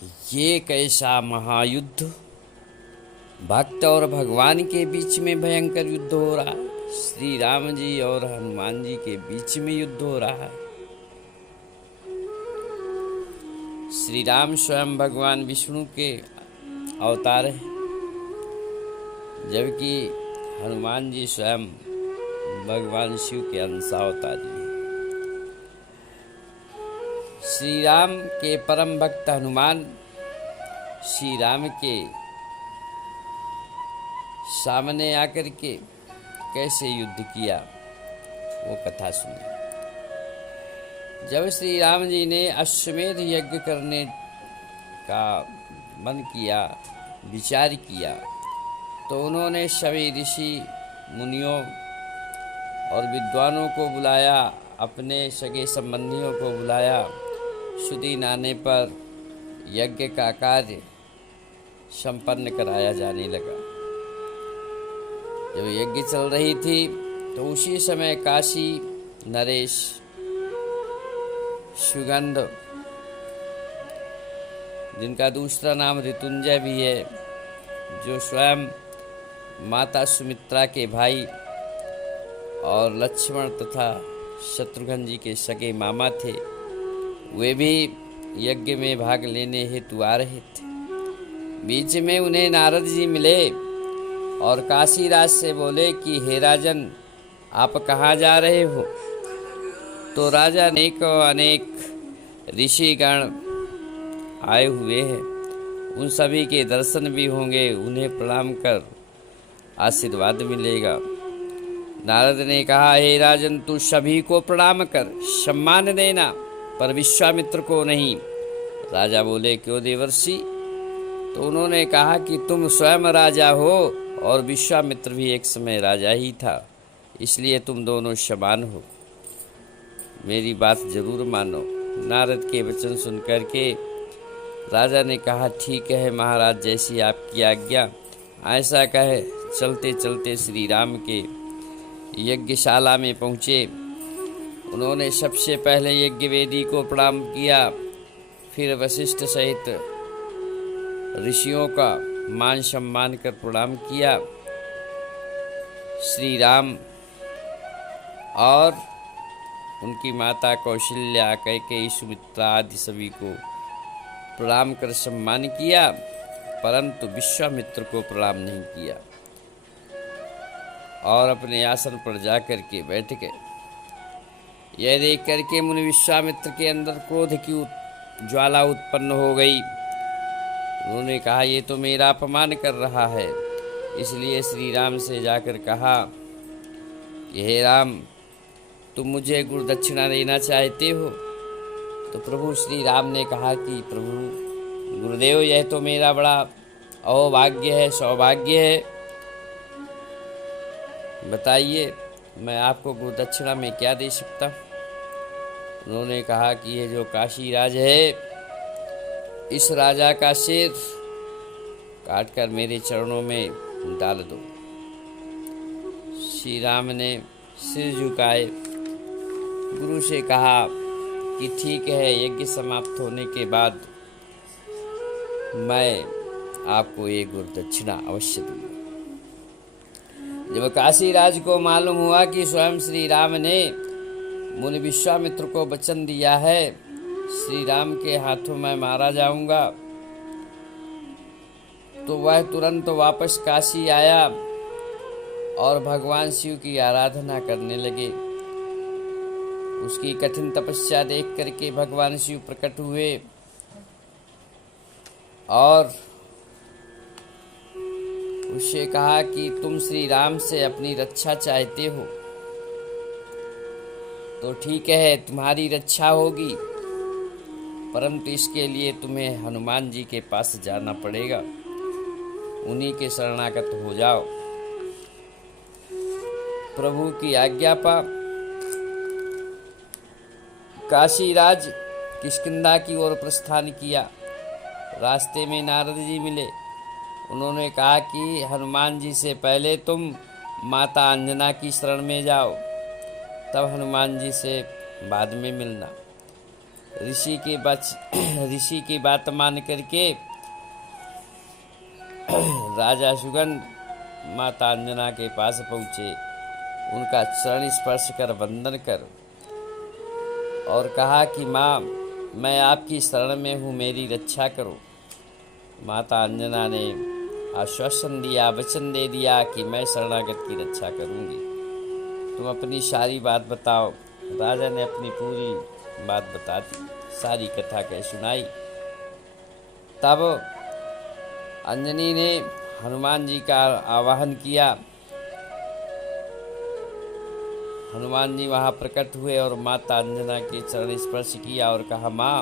ये कैसा महायुद्ध, भक्त और भगवान के बीच में भयंकर युद्ध हो रहा है। श्री राम जी और हनुमान जी के बीच में युद्ध हो रहा है। श्री राम स्वयं भगवान विष्णु के अवतार हैं, जबकि हनुमान जी स्वयं भगवान शिव के अंशावतारी हैं। श्री राम के परम भक्त हनुमान श्री राम के सामने आकर के कैसे युद्ध किया, वो कथा सुनी। जब श्री राम जी ने अश्वमेध यज्ञ करने का मन किया, विचार किया, तो उन्होंने सभी ऋषि मुनियों और विद्वानों को बुलाया, अपने सगे संबंधियों को बुलाया। सुदीन आने पर यज्ञ का कार्य संपन्न कराया जाने लगा। जब यज्ञ चल रही थी तो उसी समय काशी नरेश, सुगंध, जिनका दूसरा नाम ऋतुंजय भी है, जो स्वयं माता सुमित्रा के भाई और लक्ष्मण तथा शत्रुघ्न जी के सगे मामा थे, वे भी यज्ञ में भाग लेने हेतु आ रहे थे। बीच में उन्हें नारद जी मिले और काशीराज से बोले कि हे राजन, आप कहाँ जा रहे हो? तो राजा ने अनेक ऋषिगण आए हुए हैं, उन सभी के दर्शन भी होंगे, उन्हें प्रणाम कर आशीर्वाद मिलेगा। नारद ने कहा, हे राजन, तू सभी को प्रणाम कर, सम्मान देना, पर विश्वामित्र को नहीं। राजा बोले, क्यों देवर्षि? तो उन्होंने कहा कि तुम स्वयं राजा हो और विश्वामित्र भी एक समय राजा ही था, इसलिए तुम दोनों समान हो, मेरी बात जरूर मानो। नारद के वचन सुनकर के राजा ने कहा, ठीक है महाराज, जैसी आपकी आज्ञा। ऐसा कहे चलते चलते श्री राम के यज्ञशाला में पहुँचे। उन्होंने सबसे पहले यज्ञ वेदी को प्रणाम किया, फिर वशिष्ठ सहित ऋषियों का मान सम्मान कर प्रणाम किया। श्री राम और उनकी माता कौशल्या, कैकेयी, सुमित्रा आदि सभी को प्रणाम कर सम्मान किया, परंतु विश्वामित्र को प्रणाम नहीं किया और अपने आसन पर जाकर के बैठ गए। यह देख करके मुनि विश्वामित्र के अंदर क्रोध की ज्वाला उत्पन्न हो गई। उन्होंने कहा, ये तो मेरा अपमान कर रहा है। इसलिए श्री राम से जाकर कहा कि हे राम, तुम मुझे गुरु दक्षिणा देना चाहते हो? तो प्रभु श्री राम ने कहा कि प्रभु गुरुदेव, यह तो मेरा बड़ा अहोभाग्य है, सौभाग्य है, बताइए मैं आपको गुरु दक्षिणा में क्या दे सकता हूँ? उन्होंने कहा कि ये जो काशी राज है, इस राजा का सिर काटकर मेरे चरणों में डाल दो। श्री राम ने सिर झुकाए, गुरु से कहा कि ठीक है, यज्ञ समाप्त होने के बाद मैं आपको ये गुरु दक्षिणा अवश्य दूंगा। जब काशीराज को मालूम हुआ कि स्वयं श्री राम ने मुनि विश्वामित्र को वचन दिया है, श्री राम के हाथों मैं मारा जाऊंगा, तो वह तुरंत वापस काशी आया और भगवान शिव की आराधना करने लगे। उसकी कठिन तपस्या देख करके भगवान शिव प्रकट हुए और उससे कहा कि तुम श्री राम से अपनी रक्षा चाहते हो, तो ठीक है, तुम्हारी रक्षा होगी, परंतु इसके लिए तुम्हें हनुमान जी के पास जाना पड़ेगा, उन्हीं के शरणागत हो जाओ। प्रभु की आज्ञा पा काशीराज किष्किंधा की ओर प्रस्थान किया। रास्ते में नारद जी मिले। उन्होंने कहा कि हनुमान जी से पहले तुम माता अंजना की शरण में जाओ, तब हनुमान जी से बाद में मिलना। ऋषि की बात मान करके राजा सुगंध माता अंजना के पास पहुँचे। उनका चरण स्पर्श कर वंदन कर और कहा कि माँ, मैं आपकी शरण में हूँ, मेरी रक्षा करो। माता अंजना ने आश्वासन दिया, वचन दे दिया कि मैं शरणागत की रक्षा करूँगी, तुम अपनी सारी बात बताओ। राजा ने अपनी पूरी बात बता दी, सारी कथा कह सुनाई। तब अंजनी ने हनुमान जी का आवाहन किया। हनुमान जी वहाँ प्रकट हुए और माता अंजना के चरण स्पर्श किया और कहा, माँ,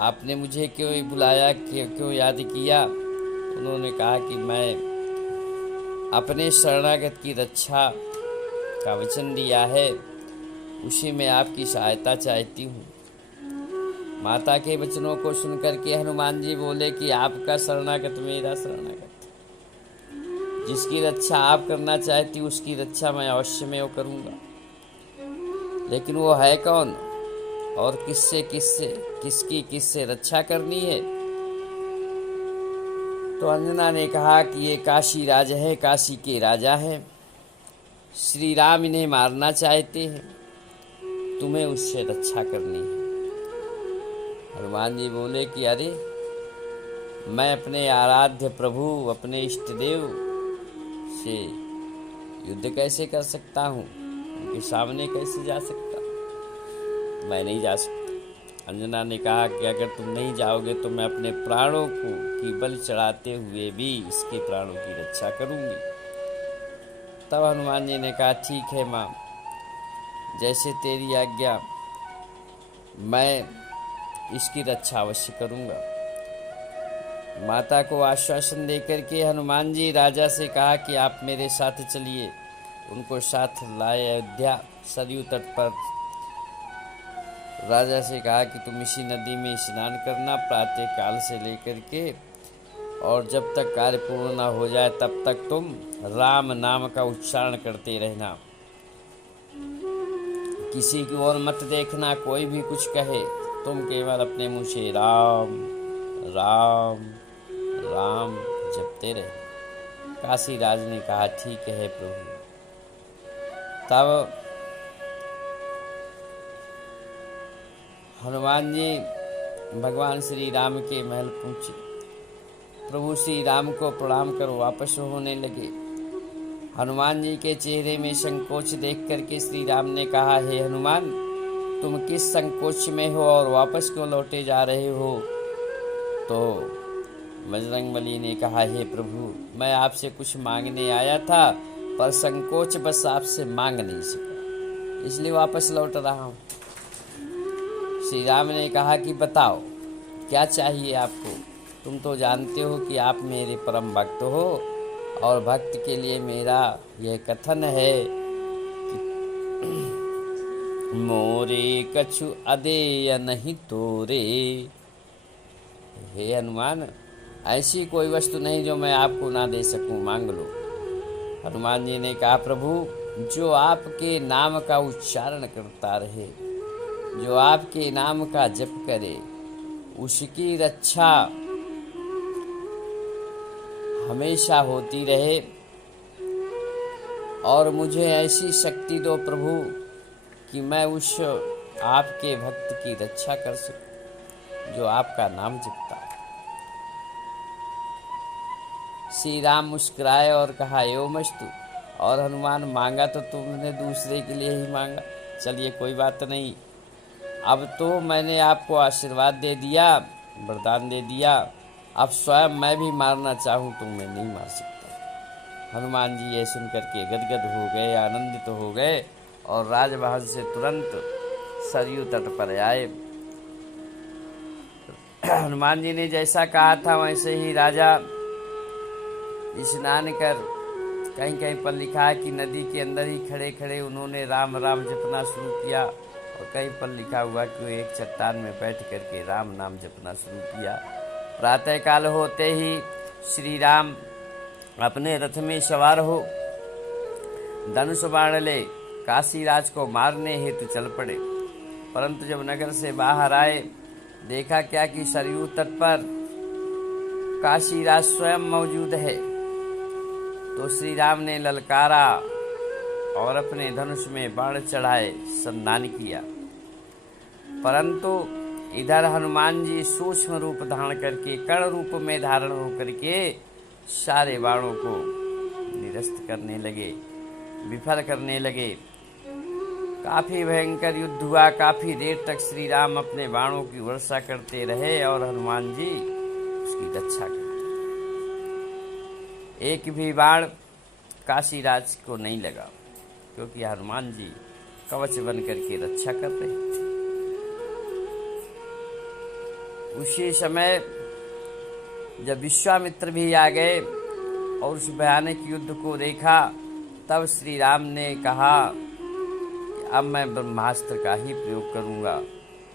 आपने मुझे क्यों बुलाया, क्यों याद किया? उन्होंने कहा कि मैं अपने शरणागत की रक्षा का वचन दिया है, उसी में आपकी सहायता चाहती हूँ। माता के वचनों को सुनकर के हनुमान जी बोले कि आपका शरणागत मेरा शरणागत, जिसकी रक्षा आप करना चाहती उसकी रक्षा मैं अवश्य में करूँगा, लेकिन वो है कौन और किससे रक्षा करनी है? तो अंजना ने कहा कि ये काशी राज है, काशी के राजा हैं, श्री राम इन्हें मारना चाहते हैं, तुम्हें उससे रक्षा करनी है। हनुमान जी बोले कि अरे, मैं अपने आराध्य प्रभु, अपने इष्ट देव से युद्ध कैसे कर सकता हूँ? उनके सामने कैसे जा सकता? मैं नहीं जा सकता। अंजना ने कहा कि अगर तुम नहीं जाओगे तो मैं अपने प्राणों को की बलि चढ़ाते हुए भी इसके प्राणों की रक्षा करूँगी। तब हनुमान जी ने कहा, ठीक है माँ, जैसे तेरी आज्ञा, मैं इसकी रक्षा अवश्य करूँगा। माता को आश्वासन देकर के हनुमान जी राजा से कहा कि आप मेरे साथ चलिए। उनको साथ लाए अयोध्या सरयू तट पर। राजा से कहा कि तुम इसी नदी में स्नान करना प्रातः काल से लेकर के, और जब तक कार्य पूर्ण न हो जाए तब तक तुम राम नाम का उच्चारण करते रहना। किसी की ओर मत देखना, कोई भी कुछ कहे, तुम केवल अपने मुंह से राम राम राम जपते रहे। काशीराज ने कहा, ठीक है प्रभु। तब हनुमान जी भगवान श्री राम के महल पहुँचे। प्रभु श्री राम को प्रणाम कर वापस होने लगे। हनुमान जी के चेहरे में संकोच देख करके श्री राम ने कहा, हे हनुमान, तुम किस संकोच में हो और वापस क्यों लौटे जा रहे हो? तो बजरंगबली ने कहा, हे प्रभु, मैं आपसे कुछ मांगने आया था, पर संकोच बस आपसे मांग नहीं सका, इसलिए वापस लौट रहा हूँ। श्री राम ने कहा कि बताओ क्या चाहिए आपको? तुम तो जानते हो कि आप मेरे परम भक्त हो, और भक्त के लिए मेरा यह कथन है कि मोरे कछु अदेय नहीं तोरे। हे हनुमान, ऐसी कोई वस्तु नहीं जो मैं आपको ना दे सकूं, मांग लो। हनुमान जी ने कहा, प्रभु, जो आपके नाम का उच्चारण करता रहे, जो आपके नाम का जप करे, उसकी रक्षा हमेशा होती रहे, और मुझे ऐसी शक्ति दो प्रभु कि मैं उस आपके भक्त की रक्षा कर सकूं जो आपका नाम जपता है। श्री राम मुस्कुराए और कहा, एवमस्तु। और हनुमान, मांगा तो तुमने दूसरे के लिए ही मांगा, चलिए कोई बात नहीं, अब तो मैंने आपको आशीर्वाद दे दिया, वरदान दे दिया, अब स्वयं मैं भी मारना चाहूँ तो मैं नहीं मार सकता। हनुमान जी ये सुनकर के गदगद हो गए, आनंदित हो गए, और राजमहल से तुरंत सरयू तट पर आए। हनुमान जी ने जैसा कहा था वैसे ही राजा स्नान कर, कहीं कहीं पर लिखा है कि नदी के अंदर ही खड़े खड़े उन्होंने राम राम जपना शुरू किया, और कहीं पर लिखा हुआ कि वो एक चट्टान में बैठ करके राम नाम जपना शुरू किया। प्रातःकाल होते ही श्री राम अपने रथ में सवार हो धनुष बाण ले काशीराज को मारने हेतु चल पड़े। परंतु जब नगर से बाहर आए, देखा क्या कि सरयू तट पर काशीराज स्वयं मौजूद है। तो श्री राम ने ललकारा और अपने धनुष में बाण चढ़ाए संधान किया, परंतु इधर हनुमान जी सूक्ष्म रूप धारण करके कर्ण रूप में धारण होकर के सारे बाणों को निरस्त करने लगे, विफल करने लगे। काफी भयंकर युद्ध हुआ। काफी देर तक श्री राम अपने बाणों की वर्षा करते रहे और हनुमान जी उसकी रक्षा करते। एक भी बाण काशीराज को नहीं लगा, क्योंकि हनुमान जी कवच बन करके रक्षा कर रहे थे। उसी समय जब विश्वामित्र भी आ गए और उस भयानक युद्ध को देखा, तब श्री राम ने कहा कि अब मैं ब्रह्मास्त्र का ही प्रयोग करूंगा,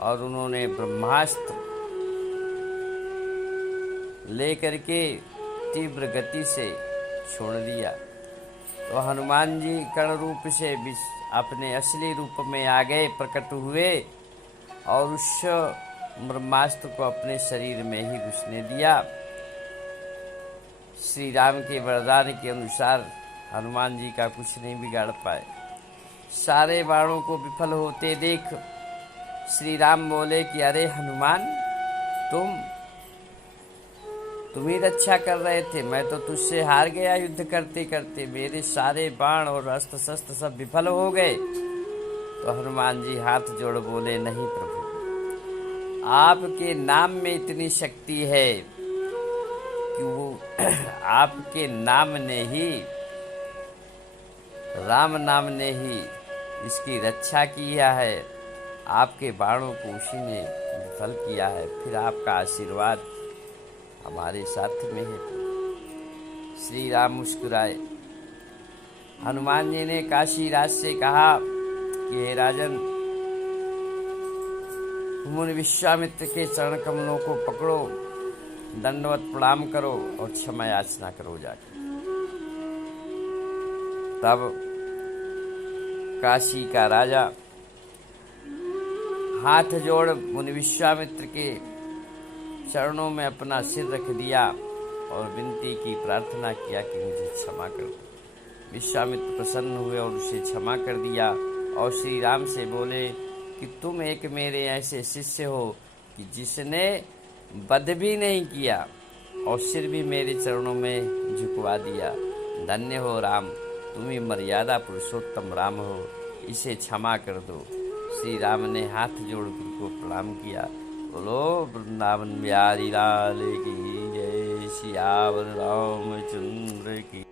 और उन्होंने ब्रह्मास्त्र लेकर के तीव्र गति से छोड़ दिया। तो हनुमान जी कर्ण रूप से अपने असली रूप में आ गए, प्रकट हुए और उस ब्रह्मास्त्र को अपने शरीर में ही घुसने दिया। श्री राम के वरदान के अनुसार हनुमान जी का कुछ नहीं बिगाड़ पाए। सारे बाणों को विफल होते देख श्री राम बोले कि अरे हनुमान, तुम ही रक्षा कर रहे थे, मैं तो तुझसे हार गया युद्ध करते करते, मेरे सारे बाण और अस्त्र शस्त्र सब विफल हो गए। तो हनुमान जी हाथ जोड़ बोले, नहीं प्रभु, आपके नाम में इतनी शक्ति है कि वो आपके नाम ने ही, राम नाम ने ही इसकी रक्षा किया है। आपके बाणों को उसी ने विफल किया है, फिर आपका आशीर्वाद हमारे साथ में है। श्री राम मुस्कुराए। हनुमान जी ने काशीराज से कहा कि हे राजन, मुनि विश्वामित्र के चरण कमलों को पकड़ो, दंडवत प्रणाम करो और क्षमा याचना करो जाकर। तब काशी का राजा हाथ जोड़ मुनि विश्वामित्र के चरणों में अपना सिर रख दिया और विनती की, प्रार्थना किया कि मुझे क्षमा कर दो। विश्वामित्र प्रसन्न हुए और उसे क्षमा कर दिया और श्री राम से बोले कि तुम एक मेरे ऐसे शिष्य हो कि जिसने वध भी नहीं किया और सिर भी मेरे चरणों में झुकवा दिया। धन्य हो राम, तुम ही मर्यादा पुरुषोत्तम राम हो, इसे क्षमा कर दो। श्री राम ने हाथ जोड़ को प्रणाम किया। बोलो वृंदावन बिहारी लाल की जय, सियावर रामचंद्र की।